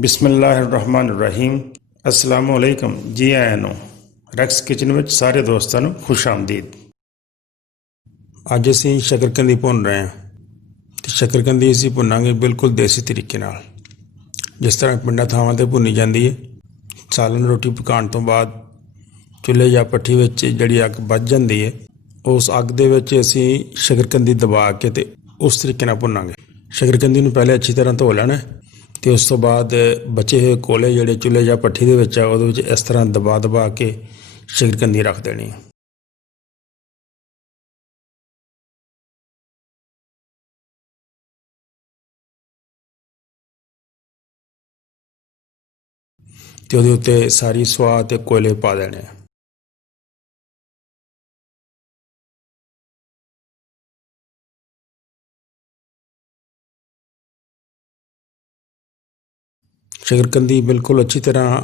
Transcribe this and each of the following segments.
ਬਿਸਮਿਲ੍ਲਾਹਿਰਰਹਿਮਾਨਿਰਰਹੀਮ। अस्सलामु अलैकुम जी आया ਨੂੰ ਰੈਕਸ ਕਿਚਨ ਵਿੱਚ ਸਾਰੇ ਦੋਸਤਾਂ ਨੂੰ ਖੁਸ਼ ਆਮਦੀਦ। ਅੱਜ ਅਸੀਂ ਸ਼ਕਰਕੰਦੀ ਭੁੰਨ ਰਹੇ ਹਾਂ ਤੇ ਸ਼ਕਰਕੰਦੀ ਅਸੀਂ ਭੁੰਨਾਂਗੇ ਬਿਲਕੁਲ ਦੇਸੀ ਤਰੀਕੇ ਨਾਲ, ਜਿਸ ਤਰ੍ਹਾਂ ਪਿੰਡਾਂ ਥਾਵਾਂ 'ਤੇ ਭੁੰਨੀ ਜਾਂਦੀ ਹੈ। ਸਾਲਨ ਰੋਟੀ ਪਕਾਉਣ ਤੋਂ ਬਾਅਦ ਚੁੱਲ੍ਹੇ ਜਾਂ ਭੱਠੀ ਵਿੱਚ ਜਿਹੜੀ ਅੱਗ ਬੱਝ ਜਾਂਦੀ ਹੈ, ਉਸ ਅੱਗ ਦੇ ਵਿੱਚ ਅਸੀਂ ਸ਼ਕਰਕੰਦੀ ਦਬਾ ਕੇ ਤੇ ਉਸ ਤਰੀਕੇ ਨਾਲ ਭੁੰਨਾਂਗੇ। ਸ਼ਕਰਕੰਦੀ ਨੂੰ ਪਹਿਲੇ ਅੱਛੀ ਤਰ੍ਹਾਂ ਧੋ ਲੈਣਾ ਤੇ ਉਸ ਤੋਂ ਬਾਅਦ ਬਚੇ ਹੋਏ ਕੋਲੇ ਜਿਹੜੇ ਚੁੱਲ੍ਹੇ ਜਾਂ ਭੱਠੀ ਦੇ ਵਿੱਚ ਆ ਉਹਦੇ ਵਿੱਚ ਇਸ ਤਰ੍ਹਾਂ ਦਬਾ ਕੇ ਸ਼ਕਰਕੰਦੀ ਰੱਖ ਦੇਣੀ ਹੈ। ਤੇ ਉਹਦੇ ਉੱਤੇ ਸਾਰੀ ਸੁਆਹ ਤੇ ਕੋਲੇ ਪਾ ਦੇਣੇ ਆ। ਸ਼ਕਰਕੰਦੀ ਬਿਲਕੁਲ ਅੱਛੀ ਤਰ੍ਹਾਂ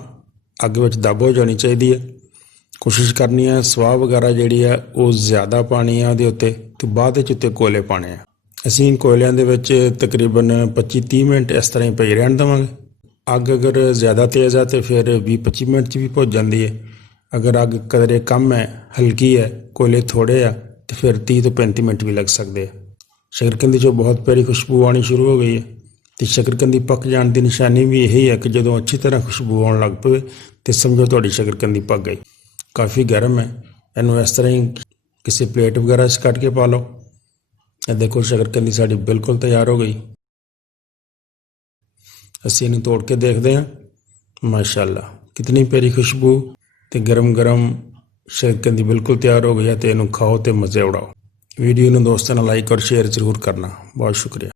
ਅੱਗ ਵਿੱਚ ਦਬ ਹੋ ਜਾਣੀ ਚਾਹੀਦੀ ਹੈ। ਕੋਸ਼ਿਸ਼ ਕਰਨੀ ਹੈ ਸਵਾਹ ਵਗੈਰਾ ਜਿਹੜੀ ਹੈ ਉਹ ਜ਼ਿਆਦਾ ਪਾਣੀ ਆ ਉਹਦੇ ਉੱਤੇ ਤੇ ਬਾਅਦ ਵਿੱਚ ਉੱਤੇ ਕੋਲੇ ਪਾਉਣੇ ਆ। ਅਸੀਂ ਕੋਇਲਿਆਂ ਦੇ ਵਿੱਚ ਤਕਰੀਬਨ 25-30 ਮਿੰਟ ਇਸ ਤਰ੍ਹਾਂ ਹੀ ਪਈ ਰਹਿਣ ਦੇਵਾਂਗੇ। ਅੱਗ ਅਗਰ ਜ਼ਿਆਦਾ ਤੇਜ਼ ਆ ਤਾਂ ਫਿਰ 20-25 ਮਿੰਟ 'ਚ ਵੀ ਭੁੱਜ ਜਾਂਦੀ ਹੈ। ਅਗਰ ਅੱਗ ਕਦਰੇ ਕਮ ਹੈ, ਹਲਕੀ ਹੈ, ਕੋਲੇ ਥੋੜ੍ਹੇ ਆ ਤਾਂ ਫਿਰ 30 ਤੋਂ 35 ਮਿੰਟ ਵੀ ਲੱਗ ਸਕਦੇ ਆ। ਸ਼ਕਰਕੰਦੀ 'ਚੋਂ ਬਹੁਤ ਪਿਆਰੀ ਖੁਸ਼ਬੂ ਆਉਣੀ ਸ਼ੁਰੂ ਹੋ ਗਈ ਹੈ ਤੇ ਸ਼ਕਰਕੰਦੀ ਪੱਕ ਜਾਣ ਦੀ ਨਿਸ਼ਾਨੀ ਵੀ ਇਹੀ ਹੈ ਕਿ ਜਦੋਂ ਅੱਛੀ ਤਰ੍ਹਾਂ ਖੁਸ਼ਬੂ ਆਉਣ ਲੱਗ ਪਵੇ ਤੇ ਸਮਝੋ ਤੁਹਾਡੀ ਸ਼ਕਰਕੰਦੀ ਪੱਕ ਗਈ। ਕਾਫੀ ਗਰਮ ਹੈ, ਇਹਨੂੰ ਇਸ ਤਰ੍ਹਾਂ ਹੀ ਕਿਸੇ ਪਲੇਟ ਵਗੈਰਾ 'ਚ ਕੱਢ ਕੇ ਪਾ ਲਓ। ਇਹ ਦੇਖੋ ਸ਼ਕਰਕੰਦੀ ਸਾਡੀ ਬਿਲਕੁਲ ਤਿਆਰ ਹੋ ਗਈ। ਅਸੀਂ ਇਹਨੂੰ ਤੋੜ ਕੇ ਦੇਖਦੇ ਹਾਂ। ਮਾਸ਼ਾਅੱਲਾ ਕਿਤਨੀ ਪਿਆਰੀ ਖੁਸ਼ਬੂ ਤੇ ਗਰਮ ਗਰਮ ਸ਼ਕਰਕੰਦੀ ਬਿਲਕੁਲ ਤਿਆਰ ਹੋ ਗਈ ਹੈ ਤੇ ਇਹਨੂੰ ਖਾਓ ਤੇ ਮਜ਼ੇ ਉਡਾਓ। ਵੀਡੀਓ ਨੂੰ ਦੋਸਤਾਂ ਨਾਲ ਲਾਈਕ ਔਰ ਸ਼ੇਅਰ ਜ਼ਰੂਰ ਕਰਨਾ। ਬਹੁਤ ਸ਼ੁਕਰੀਆ।